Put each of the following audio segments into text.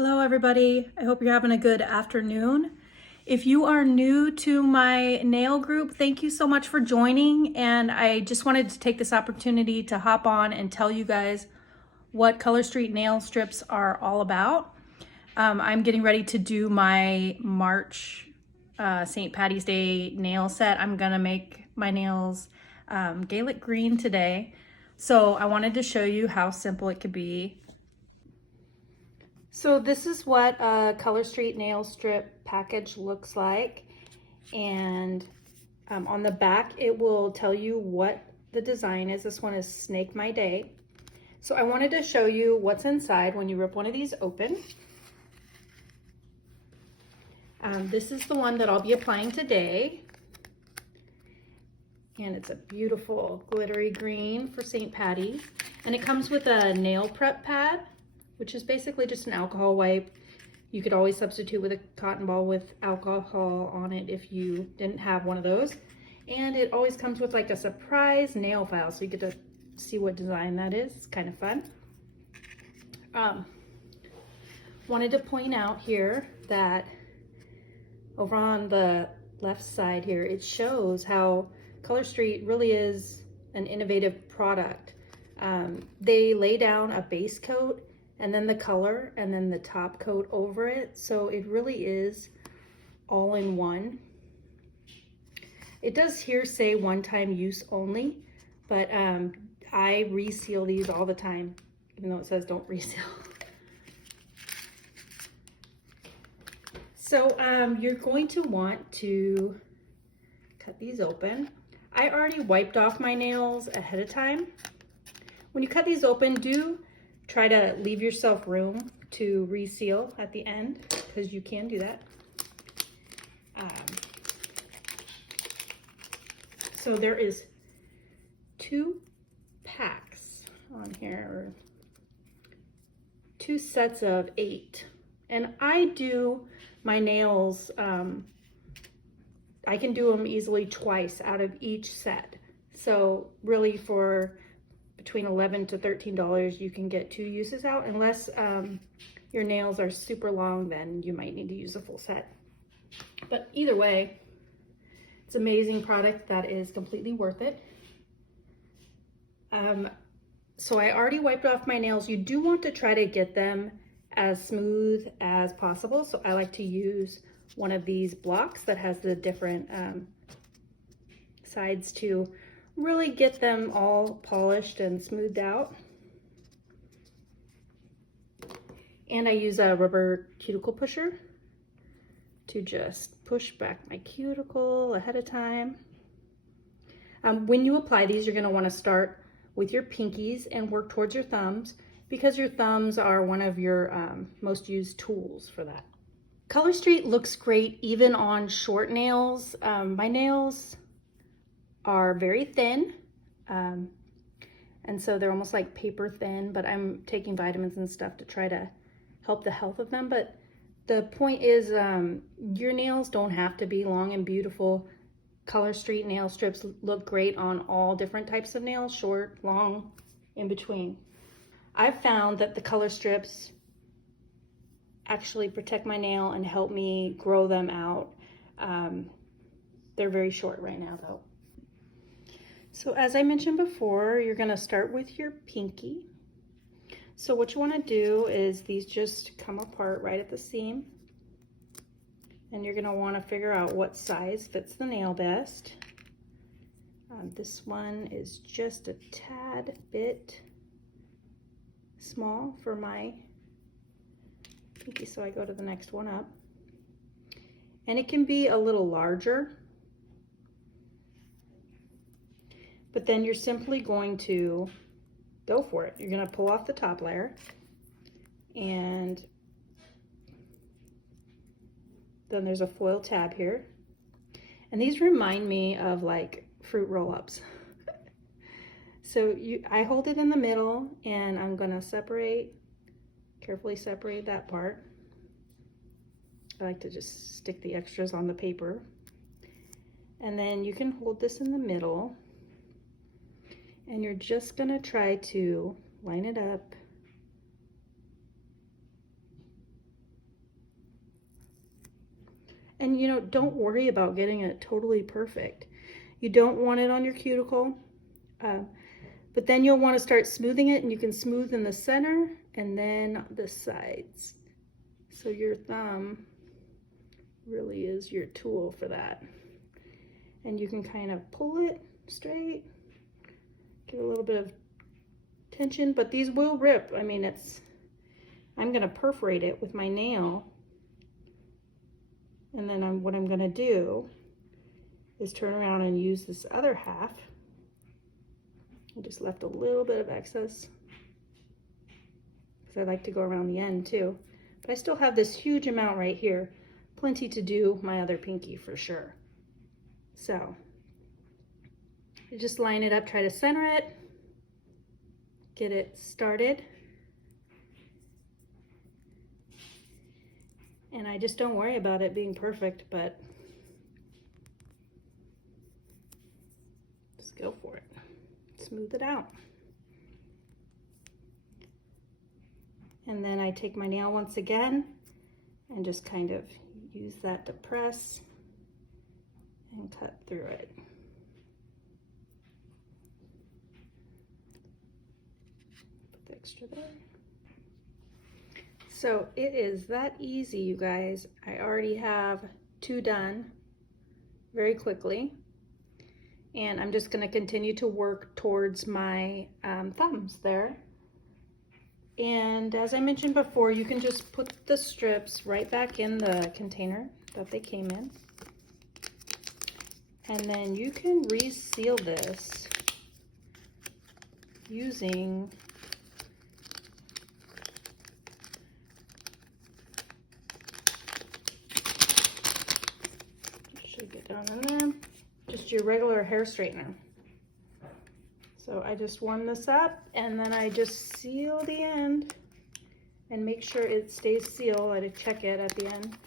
Hello everybody, I hope you're having a good afternoon. If you are new to my nail group, thank you so much for joining, and I just wanted to take this opportunity to hop on and tell you guys what Color Street nail strips are all about. I'm getting ready to do my March St. Patty's Day nail set. I'm gonna make my nails Gaelic green today. So I wanted to show you how simple it could be. So this is what a Color Street nail strip package looks like. And on the back, it will tell you what the design is. This one is Snake My Day. So I wanted to show you what's inside when you rip one of these open. This is the one that I'll be applying today. And it's a beautiful glittery green for St. Patty. And it comes with a nail prep pad, which is basically just an alcohol wipe. You could always substitute with a cotton ball with alcohol on it if you didn't have one of those. And it always comes with like a surprise nail file, so you get to see what design that is. It's kind of fun. Wanted to point out here that over on the left side here, it shows how Color Street really is an innovative product. They lay down a base coat and then the color, and then the top coat over it. So it really is all in one. It does here say one-time use only, but I reseal these all the time, even though it says don't reseal. So you're going to want to cut these open. I already wiped off my nails ahead of time. When you cut these open, do try to leave yourself room to reseal at the end, because you can do that. So there is 2 packs on here, or 2 sets of 8. And I do my nails, I can do them easily twice out of each set. So really for between $11 to $13, you can get 2 uses out, unless your nails are super long, then you might need to use a full set. But either way, it's an amazing product that is completely worth it. So I already wiped off my nails. You do want to try to get them as smooth as possible. So I like to use one of these blocks that has the different sides to really get them all polished and smoothed out. And I use a rubber cuticle pusher to just push back my cuticle ahead of time. When you apply these, you're gonna wanna start with your pinkies and work towards your thumbs, because your thumbs are one of your most used tools for that. Color Street looks great even on short nails. My nails are very thin, and so they're almost like paper thin, but I'm taking vitamins and stuff to try to help the health of them. But the point is, your nails don't have to be long and beautiful. Color Street nail strips look great on all different types of nails, short, long, in between. I've found that the color strips actually protect my nail and help me grow them out. They're very short right now though. So as I mentioned before, you're gonna start with your pinky. So what you wanna do is these just come apart right at the seam. And you're gonna wanna figure out what size fits the nail best. This one is just a tad bit small for my pinky, so I go to the next one up. And it can be a little larger, but then you're simply going to go for it. You're gonna pull off the top layer, and then there's a foil tab here. And these remind me of like fruit roll-ups. So I hold it in the middle, and I'm gonna carefully separate that part. I like to just stick the extras on the paper. And then you can hold this in the middle, and you're just gonna try to line it up And you know, don't worry about getting it totally perfect. You don't want it on your cuticle, but then you'll want to start smoothing it, and you can smooth in the center and then the sides. So your thumb really is your tool for that. And you can kind of pull it straight, give a little bit of tension, but these will rip. I mean, I'm gonna perforate it with my nail, and then what I'm gonna do is turn around and use this other half. I just left a little bit of excess because I like to go around the end too. But I still have this huge amount right here. Plenty to do my other pinky for sure. So you just line it up, try to center it, get it started. And I just don't worry about it being perfect, but just go for it. Smooth it out. And then I take my nail once again and just kind of use that to press and cut through it. Put the extra there. So it is that easy, you guys. I already have 2 done very quickly. And I'm just gonna continue to work towards my thumbs there. And as I mentioned before, you can just put the strips right back in the container that they came in. And then you can reseal this using should get down in there. Just your regular hair straightener. So I just warm this up, and then I just seal the end and make sure it stays sealed. I check it at the end.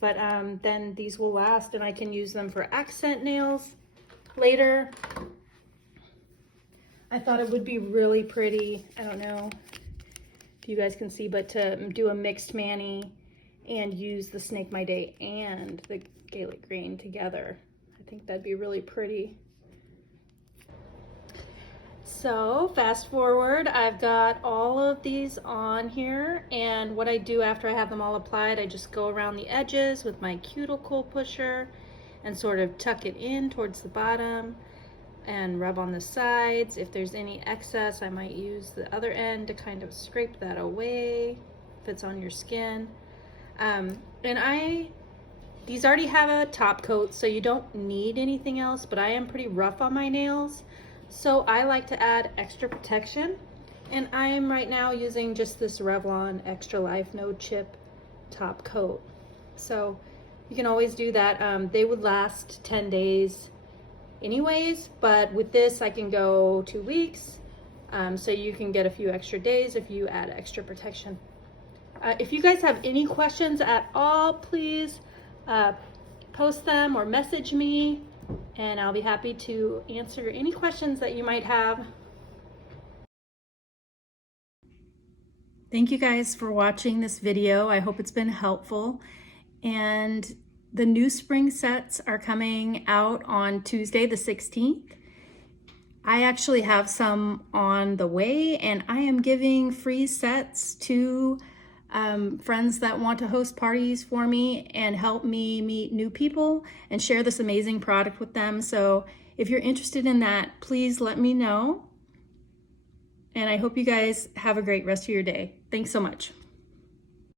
But then these will last, and I can use them for accent nails later. I thought it would be really pretty. I don't know if you guys can see, but to do a mixed mani and use the Snake My Day and the Gaelic Green together. I think that'd be really pretty. So fast forward, I've got all of these on here, and what I do after I have them all applied, I just go around the edges with my cuticle pusher and sort of tuck it in towards the bottom and rub on the sides. If there's any excess, I might use the other end to kind of scrape that away if it's on your skin. These already have a top coat, so you don't need anything else, but I am pretty rough on my nails. So I like to add extra protection, and I am right now using just this Revlon Extra Life No Chip top coat. So you can always do that. They would last 10 days anyways, but with this I can go 2 weeks. So you can get a few extra days if you add extra protection. If you guys have any questions at all, please post them or message me, and I'll be happy to answer any questions that you might have. Thank you guys for watching this video. I hope it's been helpful. And the new spring sets are coming out on Tuesday the 16th. I actually have some on the way, and I am giving free sets to friends that want to host parties for me and help me meet new people and share this amazing product with them. So if you're interested in that, please let me know. And I hope you guys have a great rest of your day. Thanks so much.